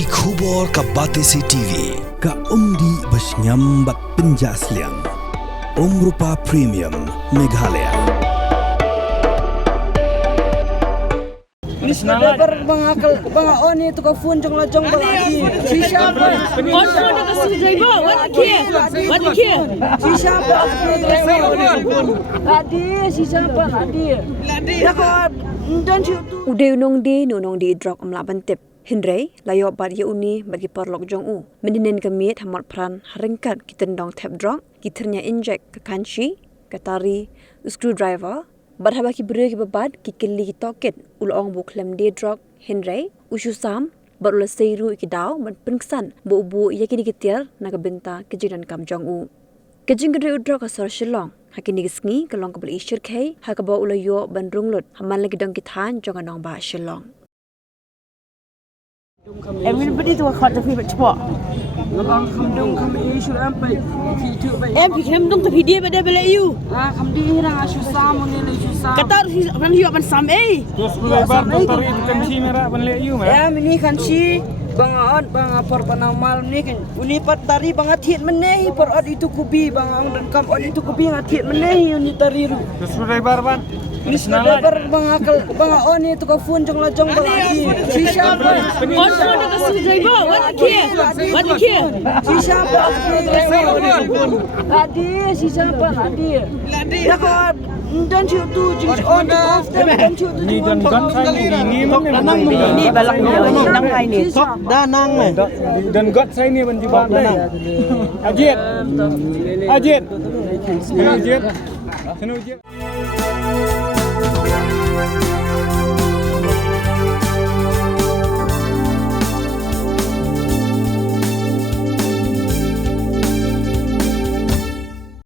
Ki khubor ka Batesi TV. Ka umdi basnyam bat penjaslian. Rupa Premium Meghalaya. Ini dapat bangakal bangaon itu ka phone jong lajong baladi. Shisha pa. On phone ka sujaiba. What kia? Shisha pa. Ladi shisha pa ladi. Ya ka dan tu. Uday unong di Drok amla bantip. Hindray layo bar ye uni bagi parlok jong u. Meninen kemit Motphran haringkat kitendong tap Drok. Kiternya inject ke kanchi, katari, screwdriver. Barhaba ki beri ki babad ki kelli ki toket ulong bu Khlem de Drok Hindray ushu sam barula seiru ki daw man pengsan bu bu yakini kitir naga benta kejinan kam jong u. Kejing gede Drok asar shilong hakini gisngi kalong kabel ishir kai hakaba ulayo bandrunglut haman lagi dong kithan jong anong ba shilong. Everybody tu akan tapi cepat. Abang kamdung kam isu ampai. Fitu bai. Pergi Khlem dong tapi dia pada bela you. Kam di hira asu sam ni asu sam. Kata orang hidup pan sam Terus mulai bar tari kanci merah banle you mah. Ya mini kanci bangaon bangapor panamal ni kan. Uni pat tari bangathit menehi por od itu kubi bangang dan kam od itu kubi ngathit menehi uni tariru. Terus mulai bar ban. Ini dapat bangakal bangaon itu ka phone jong lajong baladi. Shisha pa. On phone ka sujaiba. What kia? Shisha pa. Ladi shisha pa ladi. Ya ka dan tu jing on off dan tu Ni dan gat saya ni Danang ni balak ni danang hai ni. Tok danang mah. Dan gat saya ni banjiban danang. Ajit. Senu ajit.